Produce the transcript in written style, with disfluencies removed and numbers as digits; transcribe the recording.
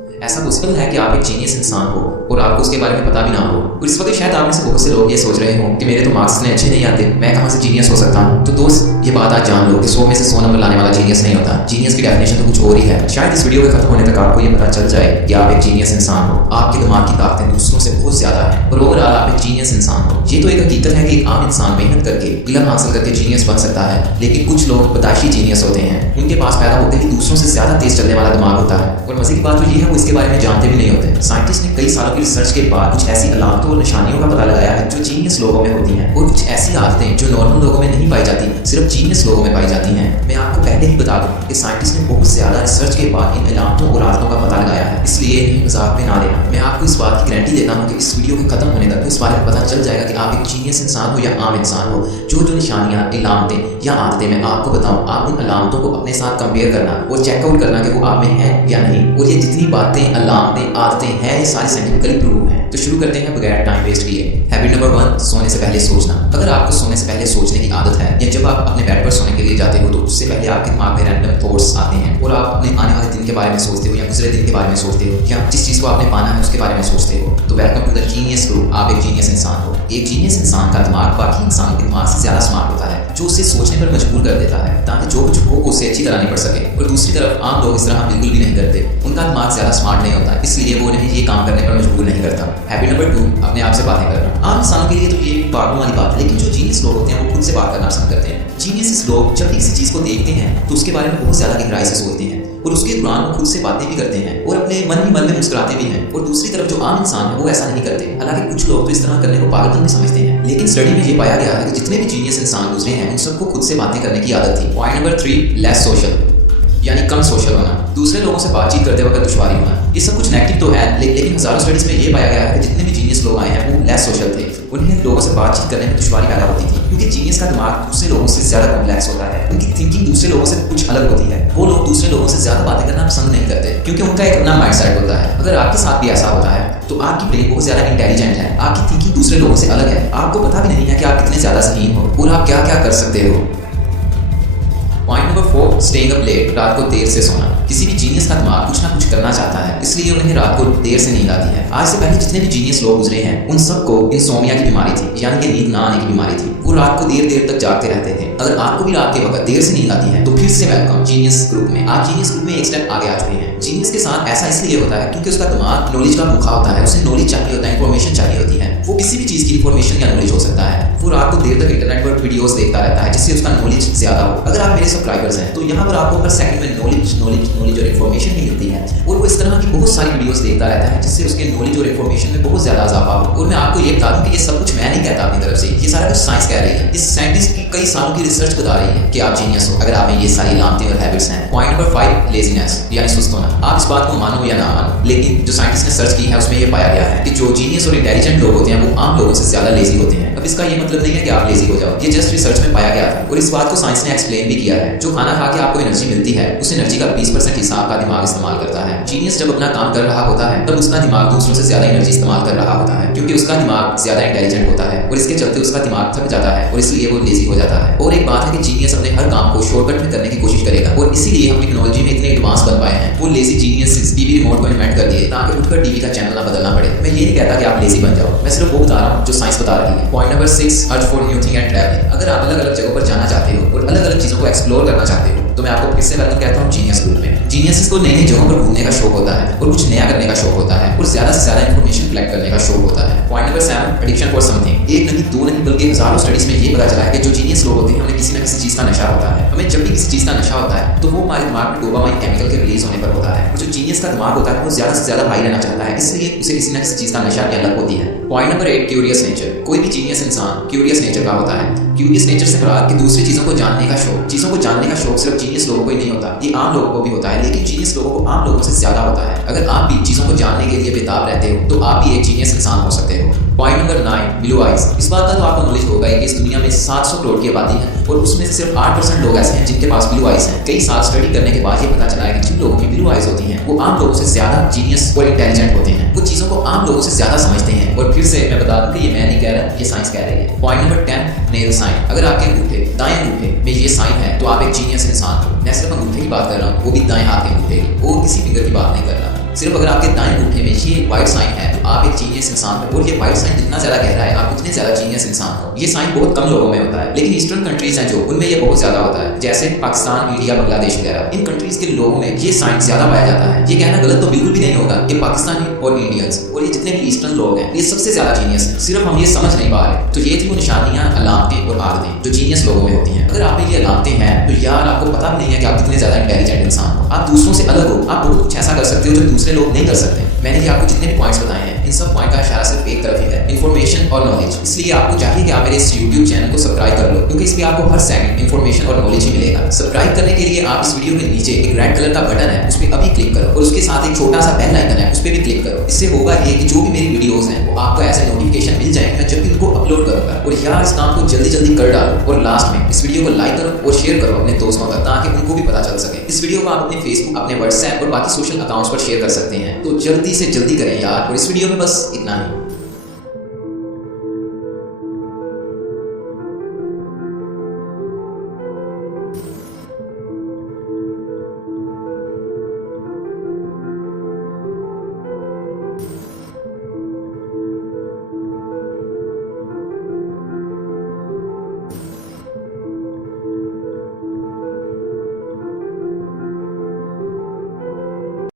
ऐसा पॉसिबल है कि आप एक जीनियस इंसान हो और आपको उसके बारे में पता भी ना हो। और इस वक्त शायद आप में से बहुत से लोग ये सोच रहे हो कि मेरे तो मार्क्स इतने अच्छे नहीं आते, मैं कहाँ से जीनियस हो सकता हूँ। तो दोस्त, ये बात आज जान लो कि 100 में से 100 नंबर लाने वाला जीनियस नहीं होता। जीनियस की डेफिनेशन तो कुछ और ही है। शायद इस वीडियो के खत्म होने तक आपको ये पता चल जाए कि आप एक जीनियस इंसान हो। आपके दिमाग की ताकतें दूसरों से बहुत ज्यादा है और ओवरऑल आप एक जीनियस इंसान हो। ये तो एक हकीकत है कि एक आम इंसान मेहनत करके इल्म हासिल करके जीनियस बन सकता है, लेकिन कुछ लोग पैदाइशी जीनियस होते हैं। उनके पास पैदा होते ही दूसरों से ज्यादा तेज चलने वाला दिमाग होता है। और मजे की बात तो ये है वो इसके बारे में जानते भी नहीं होते। साइंटिस्ट ने कई सालों की रिसर्च के बाद कुछ ऐसी अलामतों और निशानियों का पता लगाया है जो जीनियस लोगों में होती हैं, और कुछ ऐसी आदतें जो नॉर्मल लोगों में नहीं पाई जाती, सिर्फ जीनियस लोगों में पाई जाती हैं। मैं आपको पहले ही बता दूं कि साइंटिस्ट ने बहुत ज्यादा रिसर्च के बाद इन अलामतों और आदतों का पता लगाया है, इसलिए इन्हें मजाक में ना लेना। मैं आपको इस बात की गारंटी देता हूँ कि इस वीडियो के खत्म होने तक इस बारे में पता चल जाएगा कि आप एक जीनियस इंसान हो या आम इंसान हो। जो जो निशानियां, अलामतें या आदतें मैं आपको बताऊं, आप उन अलामतों को अपने साथ कंपेयर करना और चेकआउट करना कि वो आप में है या नहीं। और ये जितनी बातें, अलामतें, आदतें हैं, ये सारी साइंटिफिकली प्रूव हैं। तो शुरू करते हैं बगैर टाइम वेस्ट किए। हैबिट नंबर 1, सोने से पहले सोचना। अगर आपको सोने से पहले सोचने की आदत है या जब आप अपने बेड पर सोने के लिए जाते हो तो उससे पहले आपके दिमाग में रैंडम थॉट्स आते हैं और आप अपने आने वाले दिन के बारे में सोचते हो या गुजरे दिन के बारे में सोचते हो या जिस चीज़ को आपने पाना है उसके बारे में सोचते हो। तो welcome to the genius group. आप एक जीनियस इंसान हो। एक जीनियस इंसान का दिमाग बाकी इंसान के दिमाग से ज़्यादा स्मार्ट होता है, जो उसे सोचने पर मजबूर कर देता है ताकि जो कुछ हो उसे अच्छी तरह नहीं पढ़ सके। और दूसरी तरफ आम लोग इस तरह बिल्कुल भी नहीं करते। उनका दिमाग ज़्यादा स्मार्ट नहीं होता, इसलिए वो उन्हें ये काम करने पर मजबूर नहीं करता। हैबिट नंबर 2, अपने आप से बातें करना। आम इंसानों के लिए तो ये पागलों वाली बात है, लेकिन जो जीनियस लोग होते हैं वो खुद से बात करना पसंद करते हैं। जीनियस लोग जब किसी चीज़ को देखते हैं तो उसके बारे में बहुत ज़्यादा गहराई से सोचते हैं और उसके दौरान वो खुद से बातें भी करते हैं और अपने मन ही मन में मुस्कुराते भी हैं। और दूसरी तरफ जो आम इंसान है वो ऐसा नहीं करते। हालांकि कुछ लोग तो इस तरह करने को पागलपन भी समझते हैं, लेकिन स्टडी में ये पाया गया है कि जितने भी जीनियस इंसान गुजरे हैं उन सबको खुद से बातें करने की आदत थी। पॉइंट नंबर 3, लेस सोशल, यानी कम सोशल होना, दूसरे लोगों से बातचीत करते वक्त दुश्वारी होना। ये सब कुछ नेगेटिव तो है, लेकिन हजारों स्टडीज में ये पाया गया है कि जितने भी जीनियस लोग आए हैं वो लेस सोशल थे। उन्हें लोगों से बातचीत करने में दुश्वारी पैदा होती थी क्योंकि जीनियस का दिमाग दूसरे लोगों से ज्यादा कॉम्प्लेक्स होता है। उनकी थिंकिंग दूसरे लोगों से कुछ अलग होती है। वो लोग दूसरे लोगों से ज्यादा बातें करना पसंद नहीं करते क्योंकि उनका एक अपना माइंड सेट होता है। अगर आपके साथ भी ऐसा होता है तो आपकी ब्रेन बहुत ज्यादा इंटेलिजेंट है, आपकी थिंकिंग दूसरे लोगों से अलग है। आपको पता भी नहीं है कि आप कितने ज्यादा ज़हीन हो और आप क्या क्या कर सकते हो। Point number 4, staying up late, रात को देर से सोना। किसी भी जीनियस का दिमाग कुछ ना कुछ करना चाहता है, इसलिए उन्हें रात को देर से नींद आती है। आज से पहले जितने भी जीनियस लोग गुजरे हैं उन सबको इंसोमिया की बीमारी थी, यानी कि नींद ना आने की बीमारी थी। वो रात को देर देर तक जागते रहते थे। अगर आपको भी रात के वक्त देर से नींद आती है तो फिर से वेलकम जीनियस ग्रुप में। आप जीनियस ग्रुप में एक स्टेप आगे आ चुके हैं। जीनियस के साथ ऐसा इसलिए होता है क्योंकि उसका दिमाग नॉलेज का भूखा होता है। उसे नॉलेज चाहिए होता है, इन्फॉर्मेशन चाहिए होती है। वो किसी भी चीज़ की इन्फॉर्मेशन या नॉलेज हो सकता है। वो रात को देर तक इंटरनेट पर वीडियोस देखता रहता है जिससे उसका नॉलेज ज्यादा हो। अगर आप मेरे सब्सक्राइबर्स हैं तो यहाँ पर आपको हर सेकंड में नॉलेज और इन्फॉर्मेशन ही मिलती है और वो इस तरह की बहुत सारी वीडियोस देखता रहता है जिससे उसके नॉलेज और इन्फॉर्मेशन में बहुत ज्यादा इजाफा हो। और मैं आपको ये बता दूं कि ये सब कुछ मैं नहीं कहता अपनी तरफ से, ये सारा कुछ साइंस कह रही है। इस साइंटिस्ट की कई सालों की रिसर्च बता रही है कि आप जीनियस हो अगर आप में ये सारी अलामतें और हैबिट्स हैं। पॉइंट नंबर 5, लेजीनेस, यानी सुस्त होना। आप इस बात को मानो या ना मानो, लेकिन जो साइंटिस्ट ने सर्च की है उसमें ये पाया गया है कि जो जीनियस और इंटेलिजेंट लोग होते हैं वो आम लोगों से ज्यादा लेजी होते हैं। अब इसका ये मतलब नहीं है कि आप लेजी हो जाओ, ये जस्ट रिसर्च में पाया गया था और इस बात को साइंस ने एक्सप्लेन भी किया है। जो खाना खा के आपको एनर्जी मिलती है उस एनर्जी का 20% हिस्सा आपका दिमाग इस्तेमाल करता है। जीनियस जब अपना काम कर रहा होता है तब उसका दिमाग दूसरों से ज्यादा एनर्जी इस्तेमाल कर रहा होता है क्योंकि उसका दिमाग ज्यादा इंटेलिजेंट होता है और इसके चलते उसका दिमाग थक जाता है और इसलिए वो लेजी हो जाता है। और एक बात है कि जीनियस अपने हर काम को शॉर्टकट में करने की कोशिश करेगा और इसीलिए हम टेक्नोलॉजी में इतने एडवांस बन पाए हैं। वो लेजी जीनियस टीवी रिमोट को इन्वेंट कर दिए ताकि उठकर टीवी का चैनल ना बदलना पड़े। मैं ये नहीं कहता कि आप लेजी बन जाओ, मैं सिर्फ वो बता रहा हूँ जो साइंस बता रही है। Point number 6, search for new thing and travelling. अगर आप अलग अलग जगहों पर जाना चाहते हो और अलग अलग चीज़ों को एक्सप्लोर करना चाहते हो तो मैं आपको फिर से वेलकम कहता हूँ जीनियस ग्रुप में। जीनियस को नई नई जगहों पर घूमने का शौक होता है और कुछ नया करने का शौक होता है और ज्यादा से ज्यादा इन्फॉर्मेशन कलेक्ट करने का शौक होता है। Point number 7, addiction for something. एक नहीं, दो नहीं, बल्कि हजारों स्टडीज में ये पता चला है कि जो जीनियस लोग होते हैं उन्हें किसी न किसी चीज का नशा होता है। हमें जब भी किसी चीज का नशा होता है तो वो हमारे दिमाग में डोपामाइन केमिकल के रिलीज होने पर होता है। जो जीनियस का दिमाग होता है वो ज्यादा से ज्यादा हाई रहना चाहता है, इसलिए उसे किसी न किसी चीज का नशा की अलग होती है। Point number 8, curious nature. कोई भी जीनियस इंसान क्यूरियस नेचर का होता है। क्यूरियस नेचर से मुराद कि दूसरी चीज़ों को जानने का शौक। चीज़ों को जानने का शौक सिर्फ जीनियस लोगों को ही नहीं होता, ये आम लोगों को भी होता है, लेकिन जीनियस लोगों को आम लोगों से ज़्यादा होता है। अगर आप भी चीज़ों को जानने के लिए बेताब रहते हो तो आप भी एक जीनियस इंसान हो सकते हो। Point number 9, blue eyes. इस बात का तो आपको नॉलेज होगा कि इस दुनिया में 700 करोड़ की आबादी है और उसमें से सिर्फ 8% लोग ऐसे हैं जिनके पास ब्लू आइज हैं। कई साल स्टडी करने के बाद ये पता चला है कि जिन लोगों की ब्लू आइज होती हैं वो आम लोगों से ज़्यादा जीनियस और इंटेलिजेंट होते हैं। वो चीज़ों को आम लोगों से ज़्यादा समझते हैं। और फिर से मैं बता दूं कि ये मैं नहीं कह रहा, ये साइंस कह रही है। Point number 10, nail sign. अगर आपके अंगूठे, दाएं अंगूठे में ये साइन है तो आप एक जीनियस इंसान हो। मैं सिर्फ अंगूठे की बात कर रहा हूँ, वो भी दाएं हाथ के अंगूठे की, और किसी फिंगर की बात नहीं कर रहा। सिर्फ अगर आपके दाएं अंगूठे में ये व्हाइट साइन है तो आप एक जीनियस इंसान हो, और ये व्हाइट साइन जितना ज्यादा गहरा है आप उतने ज्यादा जीनियस इंसान हो। ये साइन बहुत कम लोगों में होता है, लेकिन ईस्टर्न कंट्रीज हैं जो उनमें ये बहुत ज्यादा होता है, जैसे पाकिस्तान, इंडिया, बांग्लादेश वगैरह। इन कंट्रीज के लोगों में ये साइन ज्यादा पाया जाता है। ये कहना गलत तो बिल्कुल भी नहीं होगा कि पाकिस्तानी और इंडियंस और ये जितने भी ईस्टर्न लोग हैं ये सबसे ज्यादा जीनियस हैं, सिर्फ हम ये समझ नहीं पा रहे। तो ये थी वो निशानियां, अलामतें और आदतें जो जीनियस लोगों में होती हैं। अगर आप में ये अलामतें हैं तो यार आपको पता भी नहीं है कि आप कितने ज्यादा इंटेलिजेंट इंसान हो। आप दूसरों से अलग हो, आप बहुत कुछ ऐसा कर सकते हो जो दूसरे लोग नहीं कर सकते। मैंने ये आपको जितने भी पॉइंट्स बताए हैं इन सब पॉइंट का इशारा सिर्फ एक तरफ ही है, इन्फॉर्मेशन और नॉलेज। इसलिए आपको चाहिए कि आप मेरे इस यूट्यूब चैनल को सब्सक्राइब कर लो, क्योंकि इस पे आपको हर सेकंड इन्फॉर्मेशन और नॉलेज ही मिलेगा। सब्सक्राइब करने के लिए आप इस वीडियो के नीचे एक रेड कलर का बटन है उस पर अभी क्लिक करो, और उसके साथ एक छोटा सा बेल आइकन है उस पर भी क्लिक करो। इससे होगा ये कि जो भी मेरी वीडियोस हैं वो आपको ऐसे नोटिफिकेशन मिल जाएंगे जब भी उनको अपलोड करूंगा। और यार इस काम को जल्दी जल्दी कर डालो, और लास्ट में इस वीडियो को लाइक करो और शेयर करो अपने दोस्तों तक, ताकि उनको भी पता चल सके। इस वीडियो को आप अपने फेसबुक, अपने व्हाट्सएप और बाकी सोशल अकाउंट्स पर शेयर कर सकते हैं। तो जल्दी से जल्दी करें यार, और इस वीडियो में बस इतना ही।